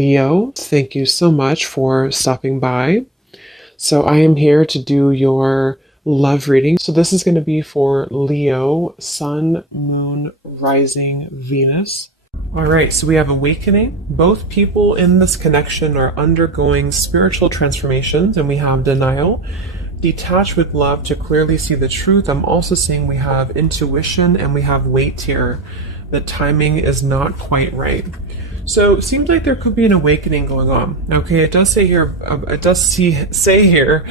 Leo, thank you so much for stopping by. So I am here to do your love reading. So this is going to be for Leo, Sun, Moon, Rising, Venus. All right, so we have awakening. Both people in this connection are undergoing spiritual transformations, and we have denial. Detach with love to clearly see the truth. I'm also seeing we have intuition and we have weight here. The timing is not quite right. So it seems like there could be an awakening going on. Okay, it does say here,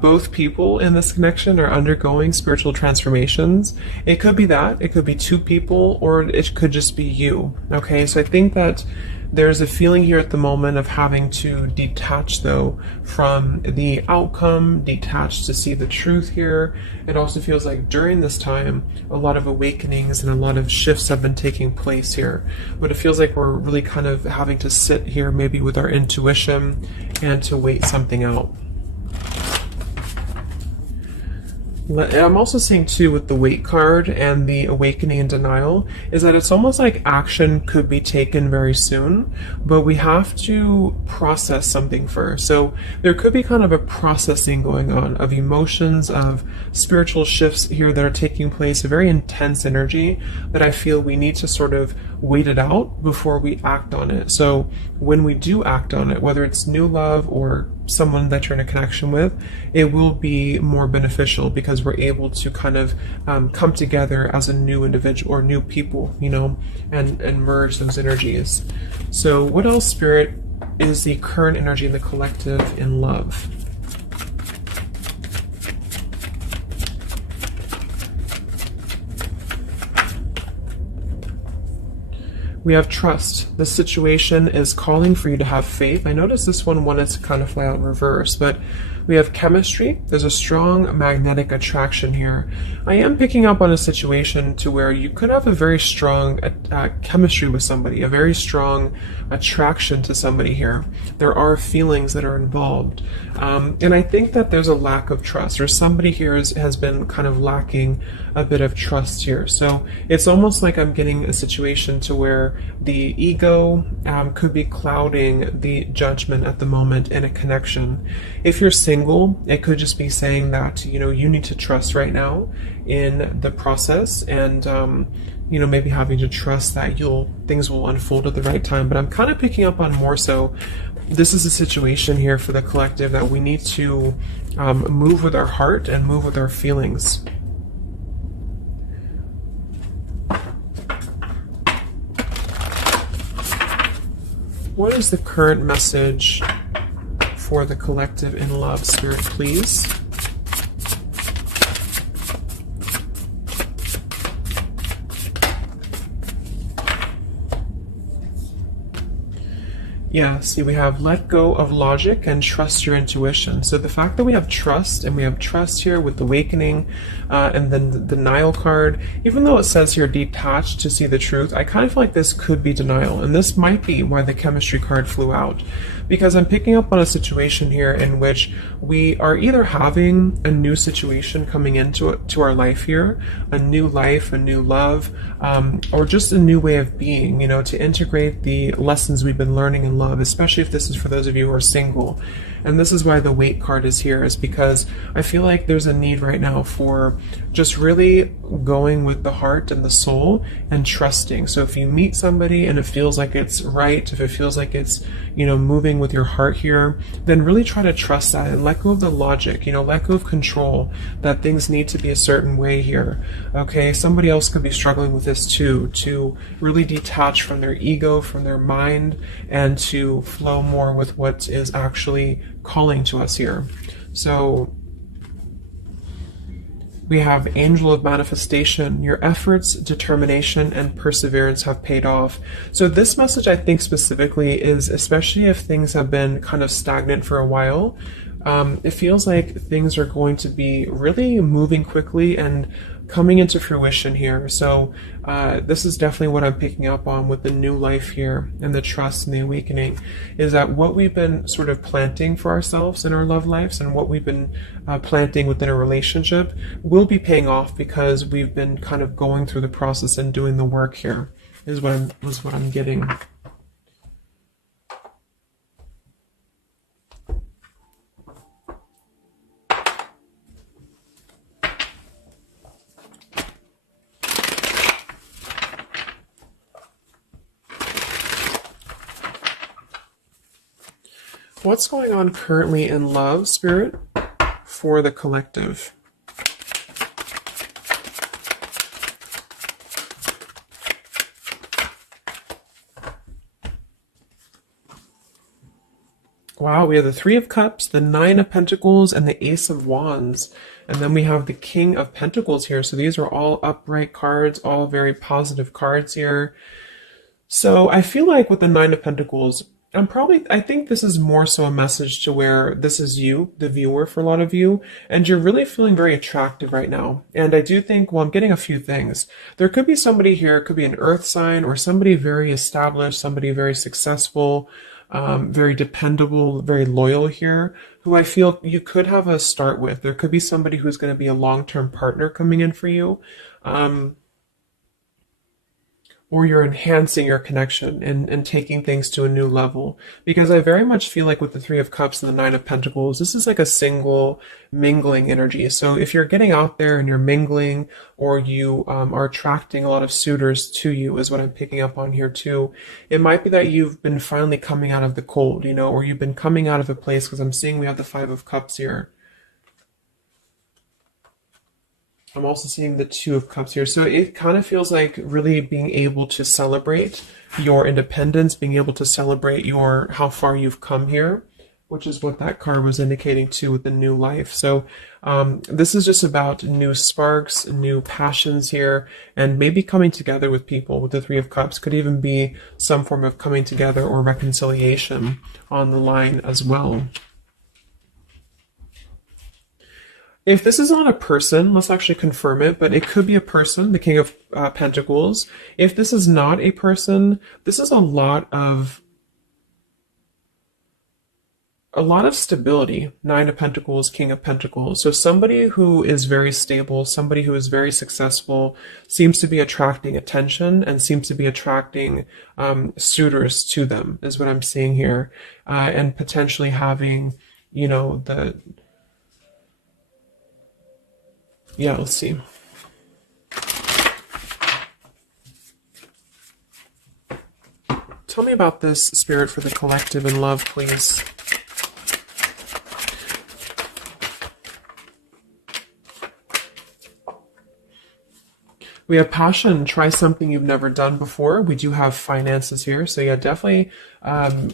both people in this connection are undergoing spiritual transformations. It could be that, it could be two people, or it could just be you. Okay, so I think that there's a feeling here at the moment of having to detach, though, from the outcome, detach to see the truth here. It also feels like during this time, a lot of awakenings and a lot of shifts have been taking place here. But it feels like we're really kind of having to sit here maybe with our intuition and to wait something out. I'm also seeing too with the weight card and the awakening and denial is that it's almost like action could be taken very soon, but we have to process something first. So there could be kind of a processing going on of emotions, of spiritual shifts here that are taking place, a very intense energy that I feel we need to sort of wait it out before we act on it. So when we do act on it, whether it's new love or someone that you're in a connection with, it will be more beneficial because we're able to kind of come together as a new individual or new people, you know, and merge those energies. So what else, Spirit, is the current energy in the collective in love? We have trust. The situation is calling for you to have faith. I noticed this one wanted to kind of fly out in reverse, but we have chemistry. There's a strong magnetic attraction here. I am picking up on a situation to where you could have a very strong chemistry with somebody, a very strong attraction to somebody here. There are feelings that are involved. And I think that there's a lack of trust, or somebody here has been kind of lacking a bit of trust here. So it's almost like I'm getting a situation to where the ego could be clouding the judgment at the moment in a connection. If you're single, it could just be saying that, you know, you need to trust right now in the process, and you know, maybe having to trust that things will unfold at the right time. But I'm kind of picking up on more so this is a situation here for the collective that we need to move with our heart and move with our feelings. What is the current message for the collective in love, Spirit, please? Yeah, see, we have let go of logic and trust your intuition. So the fact that we have trust, and we have trust here with awakening, and then the denial card, even though it says here detached to see the truth, I kind of feel like this could be denial. And this might be why the chemistry card flew out. Because I'm picking up on a situation here in which we are either having a new situation coming into our life here, a new life, a new love, or just a new way of being, you know, to integrate the lessons we've been learning in love, especially if this is for those of you who are single. And this is why the weight card is here, is because I feel like there's a need right now for just really going with the heart and the soul and trusting. So if you meet somebody and it feels like it's right, if it feels like it's, you know, moving with your heart here, then really try to trust that and let go of the logic, you know, let go of control, that things need to be a certain way here. Okay, somebody else could be struggling with this too, to really detach from their ego, from their mind, and to flow more with what is actually calling to us here. So we have Angel of Manifestation. Your efforts, determination, and perseverance have paid off. So this message, I think specifically, is especially if things have been kind of stagnant for a while, it feels like things are going to be really moving quickly and coming into fruition here. So this is definitely what I'm picking up on with the new life here and the trust and the awakening, is that what we've been sort of planting for ourselves in our love lives and what we've been planting within a relationship will be paying off because we've been kind of going through the process and doing the work here, is what I'm getting. What's going on currently in love, Spirit, for the collective? Wow, we have the Three of Cups, the Nine of Pentacles, and the Ace of Wands. And then we have the King of Pentacles here. So these are all upright cards, all very positive cards here. So I feel like with the Nine of Pentacles, I think this is more so a message to where this is you, the viewer, for a lot of you, and you're really feeling very attractive right now. And I do think, well, I'm getting a few things. There could be somebody here, it could be an earth sign or somebody very established, somebody very successful, very dependable, very loyal here, who I feel you could have a start with. There could be somebody who's going to be a long-term partner coming in for you. Or you're enhancing your connection and taking things to a new level. Because I very much feel like with the Three of Cups and the Nine of Pentacles, this is like a single mingling energy. So if you're getting out there and you're mingling, or you are attracting a lot of suitors to you, is what I'm picking up on here too. It might be that you've been finally coming out of the cold, or you've been coming out of a place, because I'm seeing we have the Five of Cups here. I'm also seeing the Two of Cups here. So it kind of feels like really being able to celebrate your independence, being able to celebrate how far you've come here, which is what that card was indicating too with the new life. So this is just about new sparks, new passions here, and maybe coming together with people with the Three of Cups. Could even be some form of coming together or reconciliation on the line as well. If this is not a person, let's actually confirm it, but it could be a person, the King of Pentacles. If this is not a person, this is a lot of stability. Nine of Pentacles, King of Pentacles. So somebody who is very stable, somebody who is very successful, seems to be attracting attention and seems to be attracting suitors to them, is what I'm seeing here. And potentially having, yeah, let's see. Tell me about this, Spirit, for the collective in love, please. We have passion. Try something you've never done before. We do have finances here. So yeah, definitely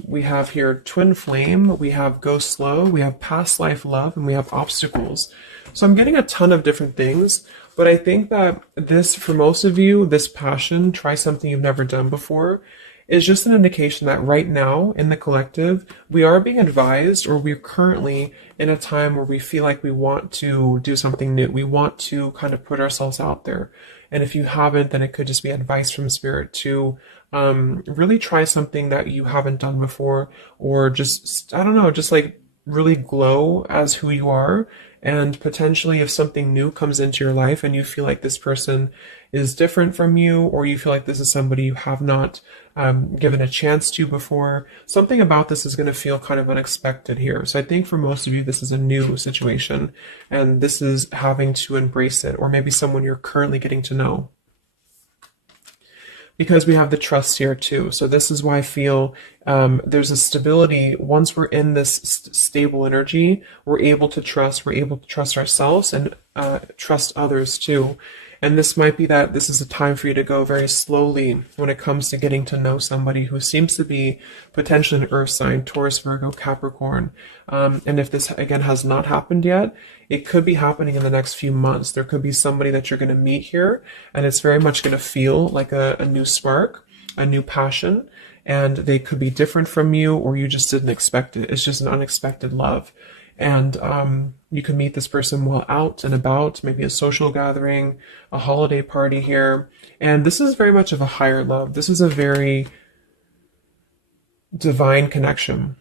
we have here twin flame. We have go slow. We have past life love. And we have obstacles. So I'm getting a ton of different things. But I think that this, for most of you, this passion, try something you've never done before, is just an indication that right now in the collective, we are being advised, or we're currently in a time where we feel like we want to do something new. We want to kind of put ourselves out there. And if you haven't, then it could just be advice from Spirit to really try something that you haven't done before, or just, I don't know, just like really glow as who you are. And potentially if something new comes into your life and you feel like this person is different from you, or you feel like this is somebody you have not given a chance to before, something about this is going to feel kind of unexpected here. So I think for most of you, this is a new situation, and this is having to embrace it, or maybe someone you're currently getting to know. Because we have the trust here too. So this is why I feel there's a stability. Once we're in this stable energy, we're able to trust ourselves and trust others too. And this might be that this is a time for you to go very slowly when it comes to getting to know somebody who seems to be potentially an earth sign, Taurus, Virgo, Capricorn. And if this, again, has not happened yet, it could be happening in the next few months. There could be somebody that you're going to meet here, and it's very much going to feel like a new spark, a new passion, and they could be different from you, or you just didn't expect it. It's just an unexpected love. And you can meet this person while out and about, maybe a social gathering, a holiday party here. And this is very much of a higher love. This is a very divine connection.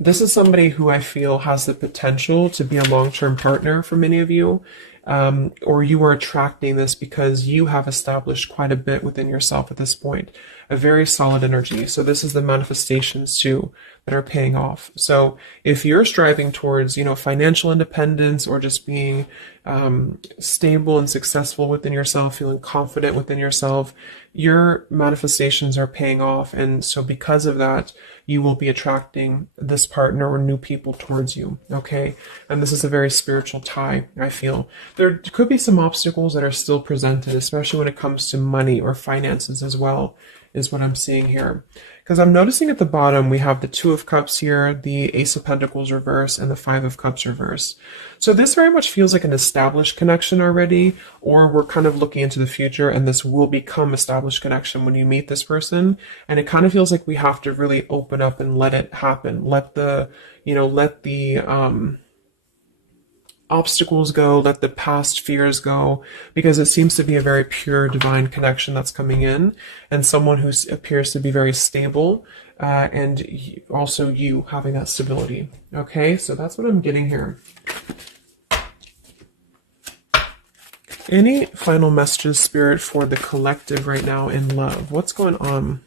This is somebody who I feel has the potential to be a long-term partner for many of you, or you are attracting this because you have established quite a bit within yourself at this point, a very solid energy. So this is the manifestations too. that are paying off. So if you're striving towards, financial independence or just being stable and successful within yourself, feeling confident within yourself, your manifestations are paying off. And so because of that, you will be attracting this partner or new people towards you. Okay. And this is a very spiritual tie, I feel. There could be some obstacles that are still presented, especially when it comes to money or finances as well, is what I'm seeing here. Because I'm noticing at the bottom, we have the Two of Cups here, the Ace of Pentacles reverse, and the Five of Cups reverse. So this very much feels like an established connection already, or we're kind of looking into the future and this will become established connection when you meet this person. And it kind of feels like we have to really open up and let it happen. Let the obstacles go, let the past fears go, because it seems to be a very pure divine connection that's coming in, and someone who appears to be very stable, and also you having that stability. Okay, so that's what I'm getting here. Any final messages, Spirit, for the collective right now in love? What's going on?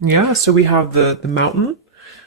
Yeah, so we have the mountain,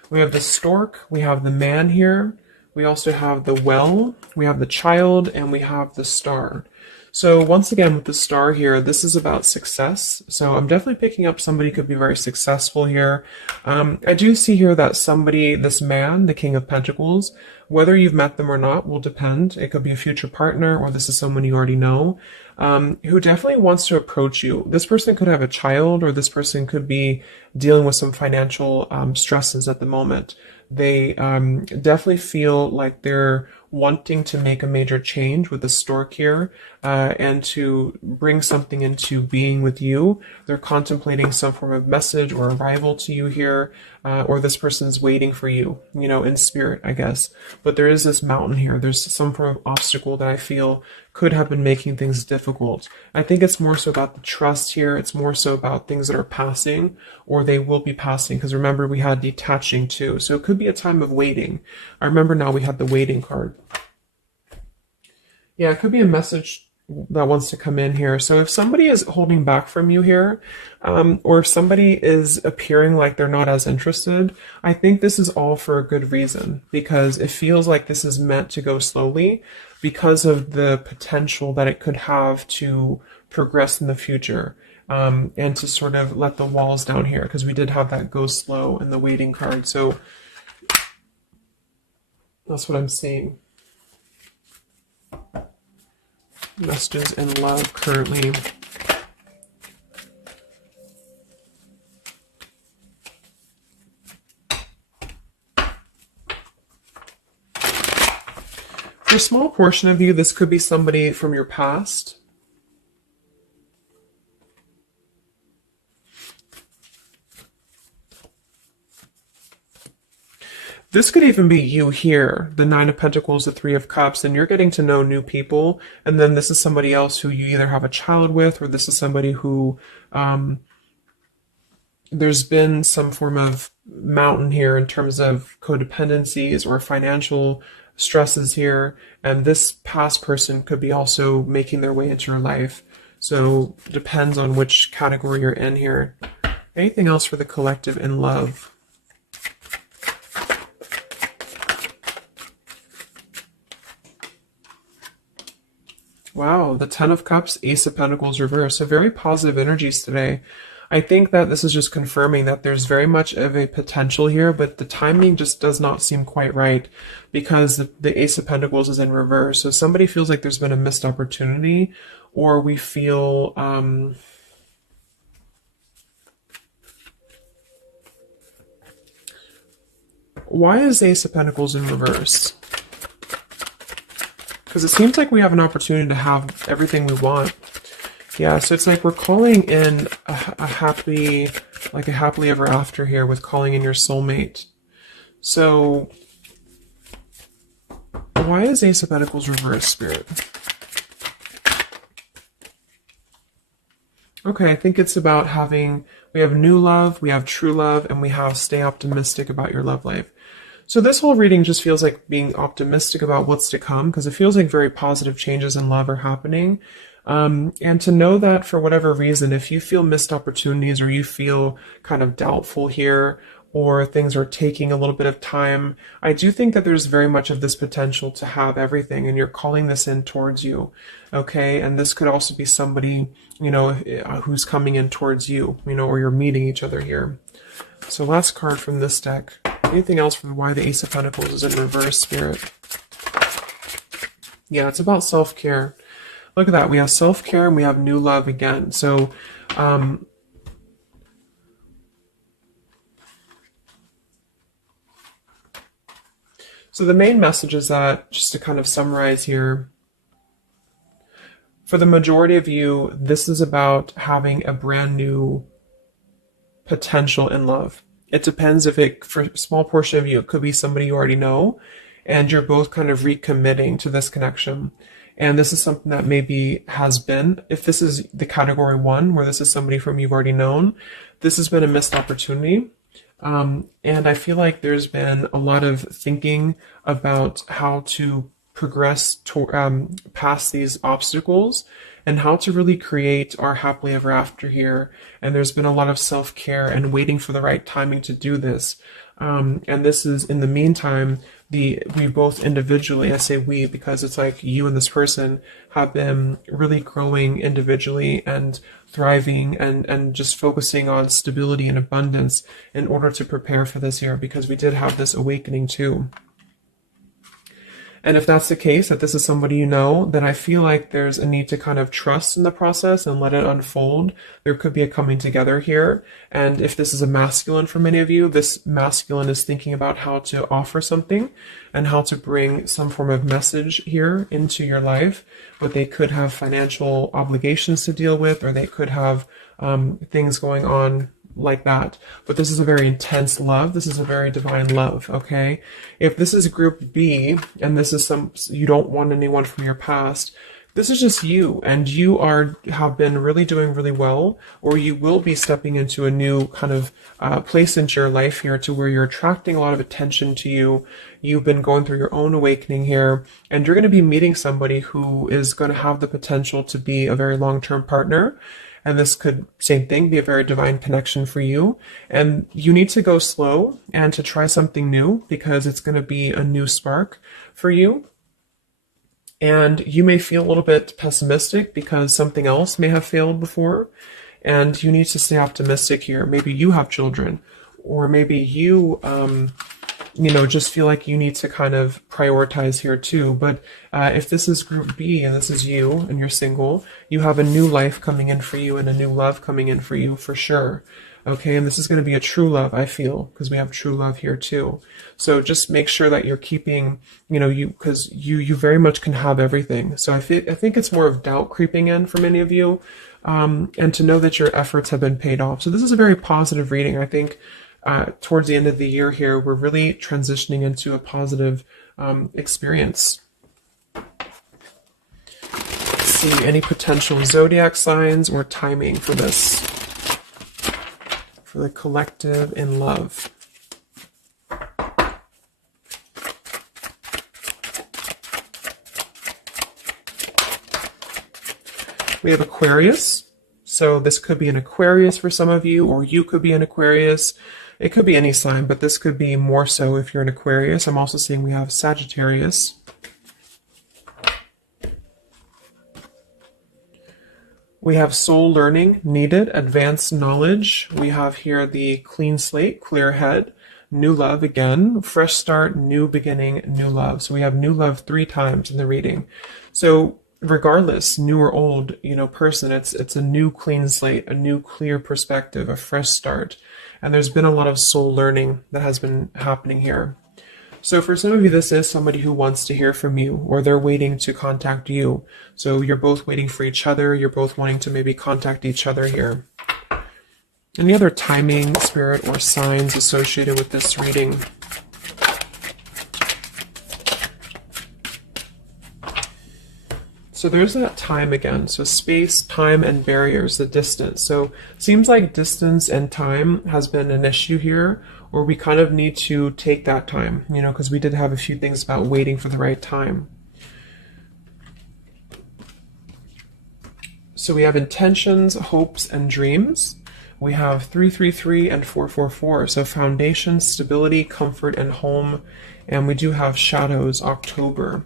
we have the stork, we have the man here, we also have the well, we have the child, and we have the star. So once again, with the star here, this is about success. So I'm definitely picking up somebody could be very successful here. I do see here that somebody, this man, the King of Pentacles, whether you've met them or not will depend. It could be a future partner, or this is someone you already know, who definitely wants to approach you. This person could have a child, or this person could be dealing with some financial stresses at the moment. They definitely feel like they're wanting to make a major change with the stork here, and to bring something into being with you. They're contemplating some form of message or arrival to you here, or this person's waiting for you, in spirit, I guess. But there is this mountain here. There's some form of obstacle that I feel could have been making things difficult. I think it's more so about the trust here. It's more so about things that are passing, or they will be passing. Because remember, we had detaching too. So it could be a time of waiting. I remember now we had the waiting card. Yeah, it could be a message that wants to come in here. So if somebody is holding back from you here, or if somebody is appearing like they're not as interested, I think this is all for a good reason, because it feels like this is meant to go slowly because of the potential that it could have to progress in the future, and to sort of let the walls down here, because we did have that go slow in the waiting card. So that's what I'm seeing. Messages in love currently. For a small portion of you, this could be somebody from your past. This could even be you here, the Nine of Pentacles, the Three of Cups, and you're getting to know new people. And then this is somebody else who you either have a child with, or this is somebody who there's been some form of mountain here in terms of codependencies or financial stresses here. And this past person could be also making their way into your life. So it depends on which category you're in here. Anything else for the collective in love? Wow, the Ten of Cups, Ace of Pentacles reverse. So very positive energies today. I think that this is just confirming that there's very much of a potential here, but the timing just does not seem quite right, because the Ace of Pentacles is in reverse. So somebody feels like there's been a missed opportunity, or we feel why is Ace of Pentacles in reverse? Because it seems like we have an opportunity to have everything we want. Yeah, so it's like we're calling in a happily ever after here, with calling in your soulmate. So why is Ace of Pentacles reverse, Spirit? Okay, I think it's about we have new love, we have true love, and we have stay optimistic about your love life. So this whole reading just feels like being optimistic about what's to come, because it feels like very positive changes in love are happening. And to know that for whatever reason, if you feel missed opportunities or you feel kind of doubtful here, or things are taking a little bit of time, I do think that there's very much of this potential to have everything, and you're calling this in towards you, okay? And this could also be somebody, who's coming in towards you, or you're meeting each other here. So last card from this deck. Anything else from why the Ace of Pentacles is in reverse, Spirit? Yeah, it's about self-care. Look at that. We have self-care and we have new love again. So, so the main message is that, just to kind of summarize here, for the majority of you, this is about having a brand new potential in love. It depends if for a small portion of you, it could be somebody you already know, and you're both kind of recommitting to this connection. And this is something that maybe has been, if this is the category 1, where this is somebody from you've already known, this has been a missed opportunity. And I feel like there's been a lot of thinking about how to progress past these obstacles and how to really create our happily ever after here. And there's been a lot of self-care and waiting for the right timing to do this. And this is, in the meantime, we both individually, I say we because it's like you and this person have been really growing individually and thriving and just focusing on stability and abundance in order to prepare for this year, because we did have this awakening too. And if that's the case, that this is somebody you know, then I feel like there's a need to kind of trust in the process and let it unfold. There could be a coming together here. And if this is a masculine for many of you, this masculine is thinking about how to offer something and how to bring some form of message here into your life. But they could have financial obligations to deal with, or they could have things going on like that. But this is a very intense love. This is a very divine love, okay? If this is group B, and this is you don't want anyone from your past, this is just you, and you have been really doing really well, or you will be stepping into a new kind of place into your life here, to where you're attracting a lot of attention to you. You've been going through your own awakening here, and you're going to be meeting somebody who is going to have the potential to be a very long-term partner. And this could, same thing, be a very divine connection for you. And you need to go slow and to try something new, because it's going to be a new spark for you. And you may feel a little bit pessimistic because something else may have failed before. And you need to stay optimistic here. Maybe you have children, or maybe you, just feel like you need to kind of prioritize here too. But if this is group B and this is you and you're single, you have a new life coming in for you and a new love coming in for you for sure. Okay, and this is going to be a true love, I feel, because we have true love here too. So just make sure that you're keeping, because you very much can have everything. So I think it's more of doubt creeping in for many of you, and to know that your efforts have been paid off. So this is a very positive reading. I think towards the end of the year here, we're really transitioning into a positive experience. Let's see, any potential zodiac signs or timing for this, for the collective in love. We have Aquarius. So this could be an Aquarius for some of you, or you could be an Aquarius. It could be any sign, but this could be more so if you're an Aquarius. I'm also seeing we have Sagittarius. We have soul learning needed, advanced knowledge. We have here the clean slate, clear head, new love again, fresh start, new beginning, new love. So we have new love 3 times in the reading. So regardless, new or old, person, it's a new clean slate, a new clear perspective, a fresh start. And there's been a lot of soul learning that has been happening here. So for some of you, this is somebody who wants to hear from you, or they're waiting to contact you. So you're both waiting for each other. You're both wanting to maybe contact each other here. Any other timing, spirit, or signs associated with this reading? So there's that time again. So space, time, and barriers, the distance. So it seems like distance and time has been an issue here, or we kind of need to take that time, you know, because we did have a few things about waiting for the right time. So we have intentions, hopes, and dreams. We have 333 and 444. So foundation, stability, comfort, and home. And we do have shadows, October.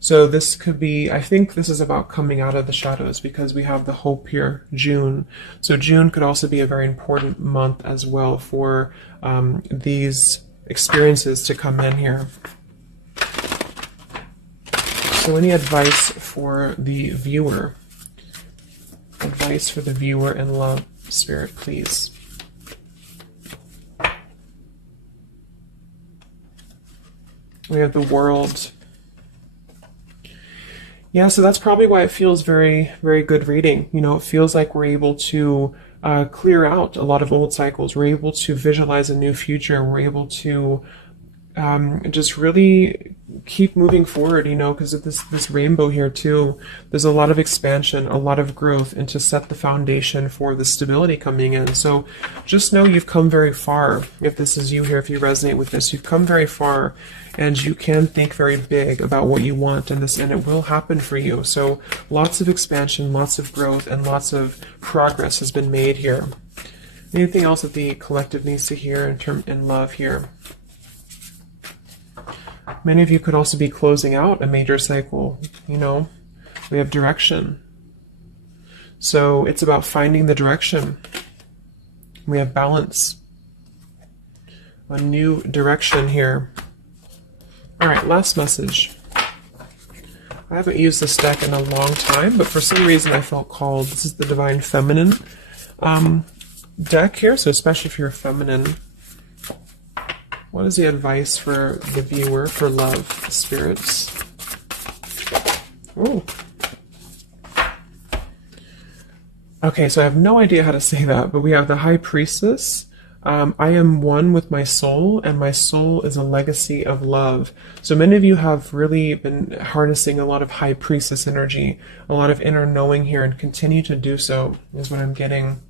So this could be, I think this is about coming out of the shadows, because we have the hope here, June. So June could also be a very important month as well for these experiences to come in here. So any advice for the viewer? Advice for the viewer in love, Spirit, please. We have the World. Yeah, so that's probably why it feels very, very good reading. You know, it feels like we're able to clear out a lot of old cycles. We're able to visualize a new future. We're able to just really keep moving forward, you know, because of this rainbow here too. There's a lot of expansion, a lot of growth, and to set the foundation for the stability coming in. So just know you've come very far. If this is you here, if you resonate with this, you've come very far, and you can think very big about what you want, and it will happen for you. So lots of expansion, lots of growth, and lots of progress has been made here. Anything else that the collective needs to hear in love here? Many of you could also be closing out a major cycle, you know. We have direction. So it's about finding the direction. We have balance. A new direction here. All right, last message. I haven't used this deck in a long time, but for some reason I felt called. This is the Divine Feminine deck here, so especially if you're feminine. What is the advice for the viewer for love, spirits? Ooh. Okay, so I have no idea how to say that, but we have the High Priestess. I am one with my soul, and my soul is a legacy of love. So many of you have really been harnessing a lot of High Priestess energy, a lot of inner knowing here, and continue to do so, is what I'm getting.